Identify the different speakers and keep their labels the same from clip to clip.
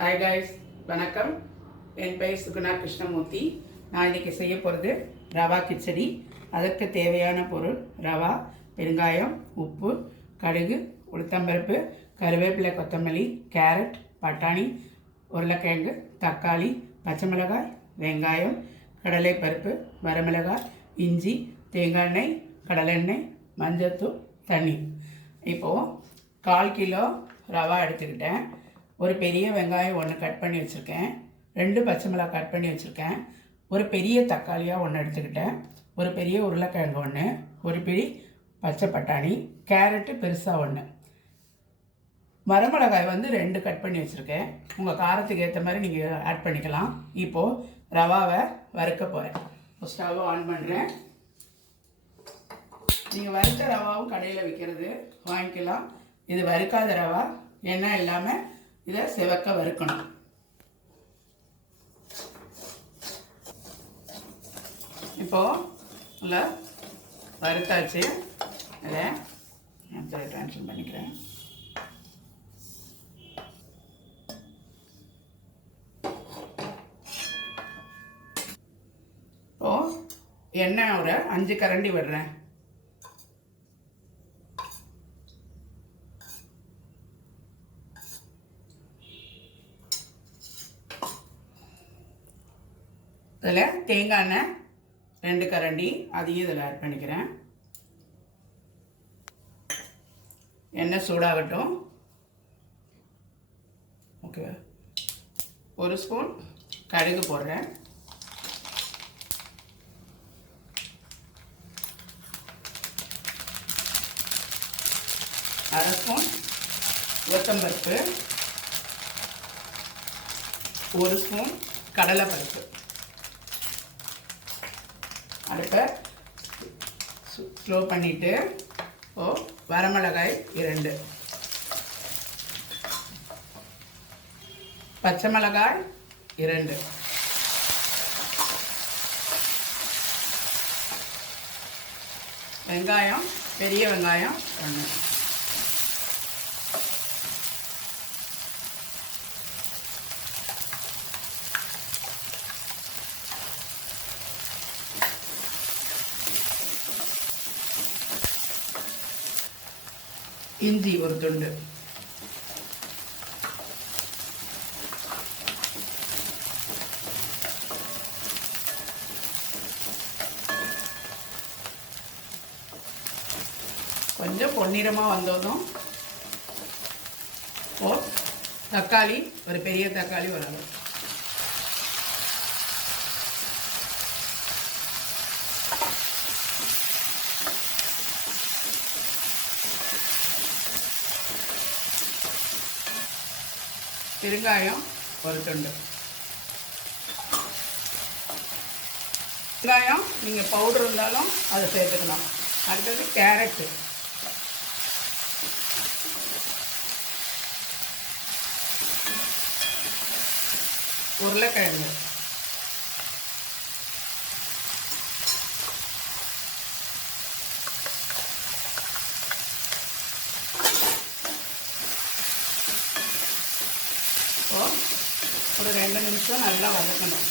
Speaker 1: Hi guys வணக்கம். என் பெயர் சுகுணா கிருஷ்ணமூர்த்தி. நான் இன்றைக்கி செய்ய போகிறது ரவா கிச்சடி. அதற்கு தேவையான பொருள் ரவா பெருங்காயம் உப்பு கடுகு உளுத்தம்பருப்பு கருவேப்பிலை கொத்தமல்லி கேரட் பட்டாணி உருளைக்கிழங்கு தக்காளி பச்சை மிளகாய் வெங்காயம் கடலைப்பருப்பு வரமிளகாய் இஞ்சி தேங்காய் எண்ணெய் கடலெண்ணெய் மஞ்சத்தூள் தண்ணி. இப்போது கால் கிலோ ரவா எடுத்துக்கிட்டேன். ஒரு பெரிய வெங்காயம் ஒன்று கட் பண்ணி வச்சுருக்கேன். ரெண்டு பச்சை மிளகா கட் பண்ணி வச்சுருக்கேன். ஒரு பெரிய தக்காளியாக ஒன்று எடுத்துக்கிட்டேன். ஒரு பெரிய உருளைக்கிழங்கு ஒன்று ஒரு பிடி பச்சை பட்டாணி. கேரட்டு பெருசாக ஒன்று மரமிளகாய் வந்து ரெண்டு கட் பண்ணி வச்சுருக்கேன். உங்கள் காரத்துக்கு ஏற்ற மாதிரி நீங்கள் ஆட் பண்ணிக்கலாம். இப்போது ரவாவை வறுக்க போகிறேன் ஸ்டவ் ஆன் பண்ணுறேன் நீங்கள் வறுத்த ரவாவும் கடையில் விற்கிறது வாங்கிக்கலாம். இது வறுக்காத ரவா. எண்ணெய் இல்லாமல் இதை சிவக்க வறுக்கணும். இப்போது நல்லா வறுத்தாச்சு. இதை ட்ரான்ஸ்ஃபர் பண்ணிக்கிறேன். இப்போது எண்ணெய் ஒரு அஞ்சு கரண்டி விடுறேன். இதில் தேங்காய் எண்ணெய் ரெண்டு கரண்டி அதையும் இதில் ஆட் பண்ணிக்கிறேன். எண்ணெய் சூடாகட்டும். ஓகே ஒரு ஸ்பூன் கடுகு போடுறேன். அரை ஸ்பூன் உளுத்தம்பருப்பு ஒரு ஸ்பூன் கடலைப்பருப்பு. அடுப்பை ஸ்லோ பண்ணிவிட்டு ஓ வரமிளகாய் இரண்டு. பச்சை மிளகாய் இரண்டு. வெங்காயம் பெரிய வெங்காயம் ஒன்று. இஞ்சி ஒரு துண்டு கொஞ்சம் பொன்னிறமாக வந்ததும் தக்காளி ஒரு பெரிய தக்காளி ஒரு அளவு. பெருங்காயம் ஒரு துண்டு. வெங்காயம் நீங்கள் பவுடர் இருந்தாலும் அதை சேர்த்துக்கலாம். அடுத்தது கேரட்டு. உருளைக்கிழங்கு. இப்போ ஒரு ரெண்டு நிமிஷம் நல்லா வதக்கணும்.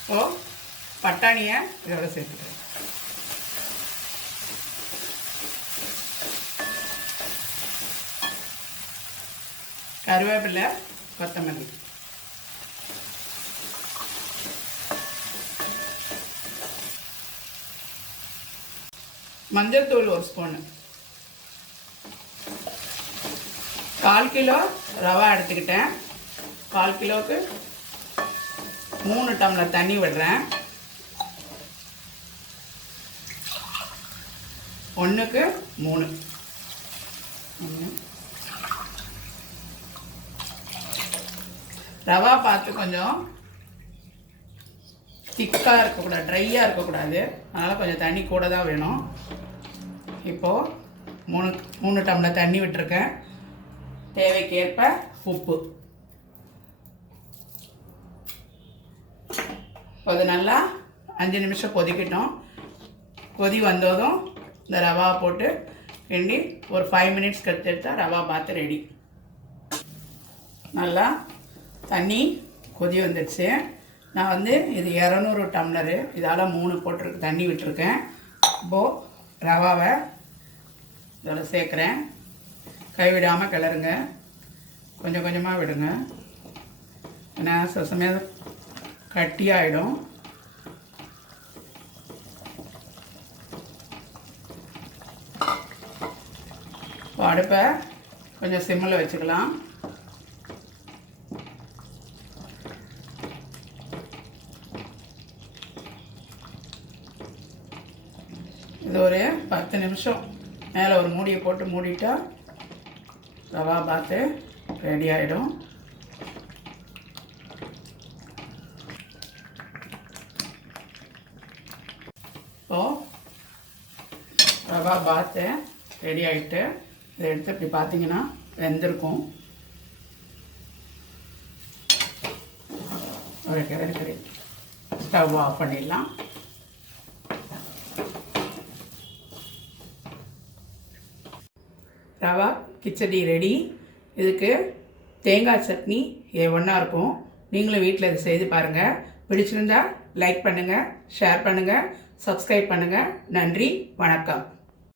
Speaker 1: இப்போ பட்டாணியை இதோட சேர்த்துக்கிறேன். கருவேப்பிலை கொத்தமல்லி. மஞ்சள் தூள் ஒரு ஸ்பூனு. கால் கிலோ ரவா எடுத்துக்கிட்டேன். கால் கிலோவுக்கு மூணு டம்ளர் தண்ணி விடுறேன். ஒன்றுக்கு மூணு. ஒன்று ரவா பார்த்து கொஞ்சம் திக்காக இருக்கக்கூடாது ட்ரையாக இருக்கக்கூடாது. அதனால் கொஞ்சம் தண்ணி கூட தான் வேணும். இப்போது மூணு மூணு டம்ளர் தண்ணி விட்டுருக்கேன். தேவைக்கேற்ப உப்பு. அது நல்லா அஞ்சு நிமிஷம் கொதிக்கிட்டோம். கொதி வந்ததும் இந்த ரவாவை போட்டு கிண்டி ஒரு ஃபைவ் மினிட்ஸ் கற்று எடுத்தால் ரவா பார்த்து ரெடி நல்லா தண்ணி கொதி வந்துடுச்சு. நான் வந்து இது இரநூறு டம்ளரு இதால் மூணு போட்டிருக்கு தண்ணி விட்டுருக்கேன். இப்போது ரவாவை இதில் சேர்க்குறேன். கைவிடாமல் கிளறுங்க. கொஞ்சம் கொஞ்சமாக விடுங்க. ஏன்னா சில சமயம் கட்டியாயிடும் இப்போ அடுப்பை கொஞ்சம் சிம்மில் வச்சுக்கலாம். இது ஒரு பத்து நிமிஷம். மேலே ஒரு மூடியை போட்டு மூடிட்டா ரவா பாத்து ரெடி ஆகிடும் இப்போது ரவா பாத்து ரெடி ஆகிட்டு இதை எடுத்து இப்படி பார்த்தீங்கன்னா வெந்திருக்கும். ஒரு கிளறி ஸ்டவ் ஆஃப் பண்ணிடலாம். ரவா கிச்சடி ரெடி. இதுக்கு தேங்காய் சட்னி ஒன்றா இருக்கும். நீங்களும் வீட்டில் இது செய்து பாருங்கள் பிடிச்சிருந்தா லைக் பண்ணுங்கள் ஷேர் பண்ணுங்கள் சப்ஸ்கிரைப் பண்ணுங்கள் நன்றி வணக்கம்.